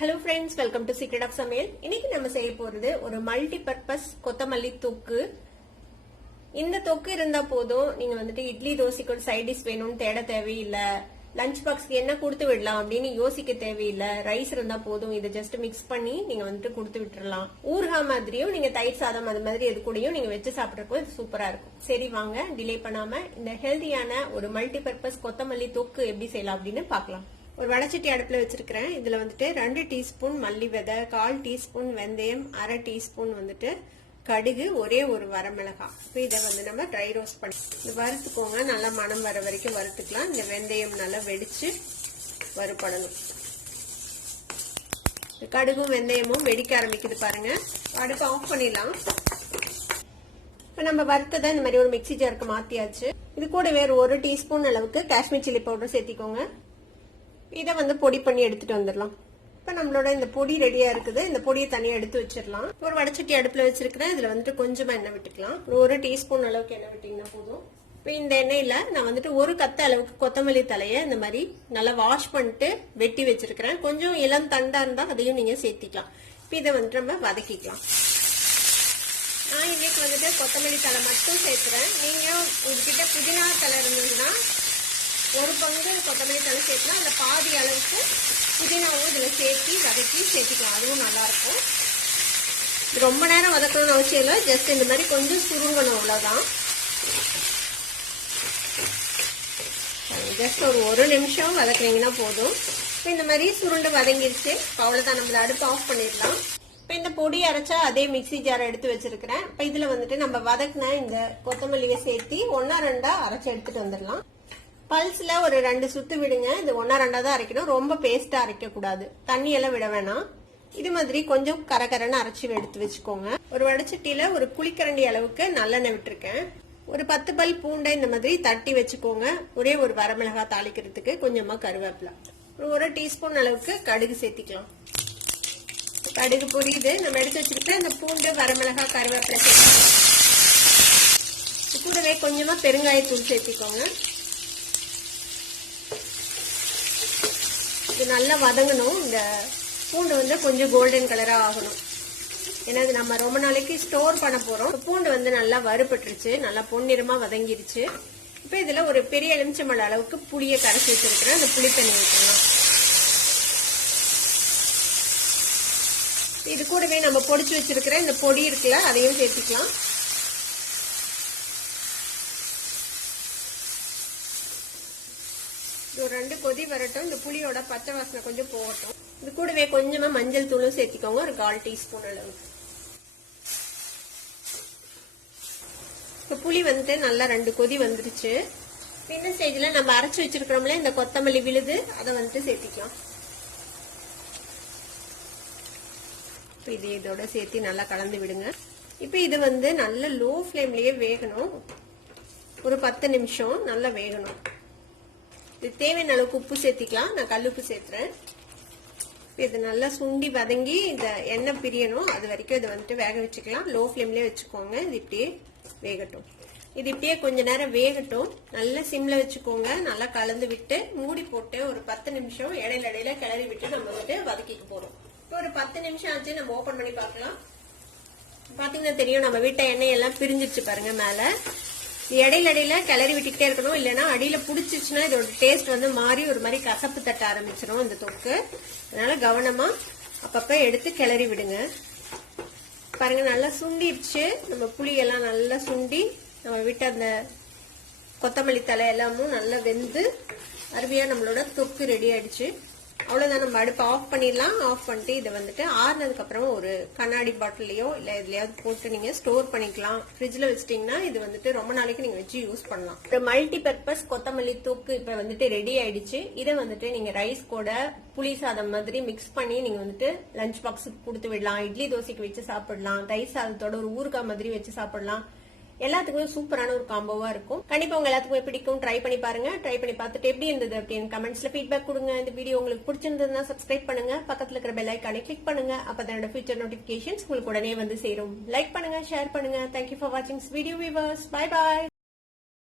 Hello friends, welcome to secret of சமையல். இன்னைக்கு நம்ம செய்ய போறது ஒரு மல்டி பர்பஸ் கொத்தமல்லி தொக்கு. இந்த தொக்கு இருந்தா போதும், நீங்க வந்துட்டு இட்லி தோசைக்கு ஒரு சைட் டிஷ் வேணும்னு தேட தேவையில்லை, லஞ்ச் பாக்ஸ்க்கு என்ன கொடுத்து விடலாம் அப்படின்னு யோசிக்க தேவையில்லை. ரைஸ் இருந்தா போதும், இதை ஜஸ்ட் மிக்ஸ் பண்ணி நீங்க வந்துட்டு கொடுத்து விட்டுறலாம். ஊறுகா மாதிரியும் நீங்க தயிர் சாதம் அது மாதிரி எது கூடயும் நீங்க வச்சு சாப்பிட்றப்போ இது சூப்பரா இருக்கும். சரி வாங்க, டிலே பண்ணாம இந்த ஹெல்தியான ஒரு மல்டி பர்பஸ் கொத்தமல்லி தொக்கு எப்படி செய்யலாம் அப்படின்னு பாக்கலாம். ஒரு வடச்சட்டி அடுப்புல வச்சிருக்கிறேன். இதுல வந்துட்டு 2 டீஸ்பூன் மல்லி விதை, 1/4 டீஸ்பூன் வெந்தயம், 1/2 டீஸ்பூன் வந்துட்டு கடுகு, ஒரே ஒரு வரமிளகாய். இப்போ இதை வந்து நம்ம ட்ரை ரோஸ்ட் பண்ணி வறுத்துக்கோங்க. நல்லா மணம் வர வரைக்கும் வறுத்துக்கலாம். இந்த வெந்தயம் நல்லா வெடிச்சு வறுபடணும். கடுகும் வெந்தயமும் வெடிக்க ஆரம்பிக்குது பாருங்க. அடுப்பு ஆஃப் பண்ணிடலாம். இப்போ நம்ம வறுத்ததை இந்த மாதிரி ஒரு மிக்சி ஜாருக்கு மாத்தியாச்சு. இது கூட வேற 1 டீஸ்பூன் அளவுக்கு காஷ்மீர் சில்லி பவுடர் சேர்த்திக்கோங்க. இதை வந்து பொடி பண்ணி எடுத்துட்டு வந்துடலாம். இப்ப நம்மளோட இந்த பொடி ரெடியா இருக்குது. இந்த பொடியை தனியா எடுத்து வச்சிடலாம். ஒரு வடச்சட்டி அடுப்புல வச்சிருக்கிறேன். இதுல வந்துட்டு கொஞ்சமா எண்ணெய் விட்டுக்கலாம். 1 டீஸ்பூன் அளவுக்கு எண்ணெய் விட்டீங்கன்னா போதும். இப்ப இந்த எண்ணெயில நான் வந்துட்டு 1 கத்த அளவுக்கு கொத்தமல்லி தலையை இந்த மாதிரி நல்லா வாஷ் பண்ணிட்டு வெட்டி வச்சிருக்கிறேன். கொஞ்சம் இளம் தண்டா இருந்தா அதையும் நீங்க சேர்த்திக்கலாம். இப்ப இதை வந்துட்டு நம்ம வதக்கிக்கலாம். நான் இன்னைக்கு வந்துட்டு கொத்தமல்லி தலை மட்டும் சேர்த்துறேன். நீங்க உங்ககிட்ட புதினா தலை இருந்ததுன்னா 1 பங்கு கொத்தமல்லி தலை சேர்க்கலாம். அந்த பாதி அளவுக்கு புதினாவும் இதுல சேர்த்து வதக்கி சேர்த்துக்கலாம். அதுவும் நல்லா இருக்கும். ரொம்ப நேரம் வதக்கணும்னு அவசியம் இல்லை. ஜஸ்ட் இந்த மாதிரி கொஞ்சம் சுருங்கணும், அவ்வளவுதான். ஜஸ்ட் ஒரு 1 நிமிஷம் வதக்குறீங்கன்னா போதும். இப்போ இந்த மாதிரி சுருண்டு வதங்கிருச்சு. அவ்வளவுதான், நம்ம அடுப்பு ஆஃப் பண்ணிடலாம். இப்போ இந்த பொடி அரைச்சா அதே மிக்சி ஜாரை எடுத்து வச்சிருக்கிறேன். இப்போ இதுல வந்துட்டு நம்ம வதக்குன இந்த கொத்தமல்லியை சேர்த்து 1-2 அரைச்சு எடுத்துட்டு வந்துடலாம். பல்ஸ்ல ஒரு 2 சுத்து விடுங்க. இது 1-2 தான் அரைக்கணும். ரொம்ப பேஸ்டா அரைக்க கூடாது. தண்ணி எல்லாம் விட வேணாம். இது மாதிரி கொஞ்சம் கரகரன்னு அரைச்சி எடுத்து வச்சுக்கோங்க. ஒரு வடச்சட்டியில ஒரு குழிக்கரண்டி அளவுக்கு நல்லெண்ணெய் விட்டுருக்கேன். ஒரு 10 பல் பூண்டை இந்த மாதிரி தட்டி வச்சுக்கோங்க. ஒரே ஒரு வரமிளகாய் தாளிக்கிறதுக்கு, கொஞ்சமா கருவேப்பிலை, 1 டீஸ்பூன் அளவுக்கு கடுகு சேர்த்திக்கலாம். கடுகு பொரியுது. நம்ம எடுத்து வச்சிருக்க இந்த பூண்டு, வரமிளகாய், கருவேப்பிலை சேர்த்துக்கலாம். கூடவே கொஞ்சமா பெருங்காயத்தூள் சேர்த்திக்கோங்க. இது நல்லா வதங்கணும். இந்த பூண்டு வந்து கொஞ்சம் கோல்டன் கலரா ஆகணும். ஏன்னா இது நம்ம ரொம்ப நாளைக்கு ஸ்டோர் பண்ண போறோம். பூண்டு வந்து நல்லா வறுபட்டுருச்சு, நல்லா பொன்னிறமா வதங்கிருச்சு. இப்ப இதுல ஒரு பெரிய எலுமிச்சம்பழ அளவுக்கு புளியை கரைச்சி வச்சிருக்கிறேன். அந்த புளி தண்ணி ஊற்றலாம். இது கூடவே நம்ம பொடிச்சு வச்சிருக்கிற இந்த பொடி இருக்குல்ல, அதையும் சேர்த்துக்கலாம். ஒரு 2 கொதி வரட்டும். இந்த புளியோட பச்சை வாசனை கொஞ்சம் போகட்டும். இது கூடவே கொஞ்சமா மஞ்சள் தூளும் சேர்த்திக்கோங்க, ஒரு 1/4 டீஸ்பூன் அளவுக்கு. இப்ப புளி வந்துட்டு நல்லா 2 கொதி வந்துருச்சு. இந்த ஸ்டேஜ்ல நம்ம அரைச்சு வச்சிருக்கிறோம்ல இந்த கொத்தமல்லி விழுது, அதை வந்துட்டு சேர்த்திக்கலாம். இது இதோட சேர்த்து நல்லா கலந்து விடுங்க. இப்ப இது வந்து நல்ல லோ ஃபிளேம்லயே வேகணும். ஒரு 10 நிமிஷம் நல்லா வேகணும். இது தேவையான அளவுக்கு உப்பு சேர்த்திக்கலாம். நான் கல்லுப்பு சேர்த்துறேன். இது நல்லா சுண்டி வதங்கி இந்த எண்ணெய் பிரியணும். அது வரைக்கும் இதை வந்துட்டு வேக வச்சுக்கலாம். லோ ஃபிளேம்லயே வச்சுக்கோங்க. இது இப்படியே வேகட்டும். இது இப்படியே கொஞ்ச நேரம் வேகட்டும். நல்லா சிம்ல வச்சுக்கோங்க. நல்லா கலந்து விட்டு மூடி போட்டு ஒரு 10 நிமிஷம் இடையில கிளறி விட்டு நம்ம வந்துட்டு வதக்கிக்க போறோம். இப்போ ஒரு 10 நிமிஷம் ஆச்சு. நம்ம ஓபன் பண்ணி பார்க்கலாம். பாத்தீங்கன்னா தெரியும், நம்ம விட்ட எண்ணெய் எல்லாம் பிரிஞ்சிருச்சு பாருங்க மேல. இடையில கிளறி விட்டுக்கிட்டே இருக்கணும். இல்லைன்னா அடியில புடிச்சிச்சுன்னா இதோட டேஸ்ட் வந்து மாறி ஒரு மாதிரி கசப்பு தட்ட ஆரம்பிச்சிடும் இந்த தொக்கு. அதனால கவனமா அப்பப்ப எடுத்து கிளறி விடுங்க. பாருங்க நல்லா சுண்டிடுச்சு. நம்ம புளியெல்லாம் நல்லா சுண்டி நம்ம விட்ட அந்த கொத்தமல்லி தலை எல்லாமும் நல்லா வெந்து அருமையா நம்மளோட தொக்கு ரெடி ஆயிடுச்சு. அவ்வளவுதான், நம்ம அடுப்பு ஆஃப் பண்ணிடலாம். ஆஃப் பண்ணிட்டு இதை வந்துட்டு ஆறுனதுக்கு அப்புறம் ஒரு கண்ணாடி பாட்டிலையோ இல்ல இதுலயாவது போட்டு நீங்க ஸ்டோர் பண்ணிக்கலாம். ஃப்ரிட்ஜ்ல வச்சிட்டீங்கன்னா இது வந்துட்டு ரொம்ப நாளைக்கு நீங்க வச்சு யூஸ் பண்ணலாம். ஒரு மல்டி பர்பஸ் கொத்தமல்லி தூக்கு இப்ப வந்துட்டு ரெடி ஆயிடுச்சு. இதை வந்துட்டு நீங்க ரைஸ் கூட புளி சாதம் மாதிரி மிக்ஸ் பண்ணி நீங்க வந்துட்டு லஞ்ச் பாக்ஸுக்கு கொடுத்து விடலாம். இட்லி தோசைக்கு வச்சு சாப்பிடலாம். தயிர் சாதத்தோட ஒரு ஊறுகாய் மாதிரி வச்சு சாப்பிடலாம். எல்லாத்துக்குமே சூப்பரான ஒரு காம்போவா இருக்கும். கண்டிப்பா உங்க எல்லாத்துக்குமே பிடிக்கும். ட்ரை பண்ணி பாருங்க. ட்ரை பண்ணி பார்த்துட்டு எப்படி இருந்தது அப்படின்னு கமெண்ட்ஸ்ல ஃபீட்பேக் கொடுங்க. இந்த வீடியோ உங்களுக்கு பிடிச்சிருந்ததுன்னா சப்ஸ்கிரைப் பண்ணுங்க. பக்கத்துல இருக்கிற பெல் ஐகானை கிளிக் பண்ணுங்க. அப்பதான் என்னோட ஃபியூச்சர் நோட்டிபிகேஷன்ஸ் உங்களுக்கு உடனே வந்து சேரும். லைக் பண்ணுங்க, ஷேர் பண்ணுங்க. தேங்க்யூ ஃபார் வாட்சிங் வீடியோ வியூவர்ஸ். Bye bye.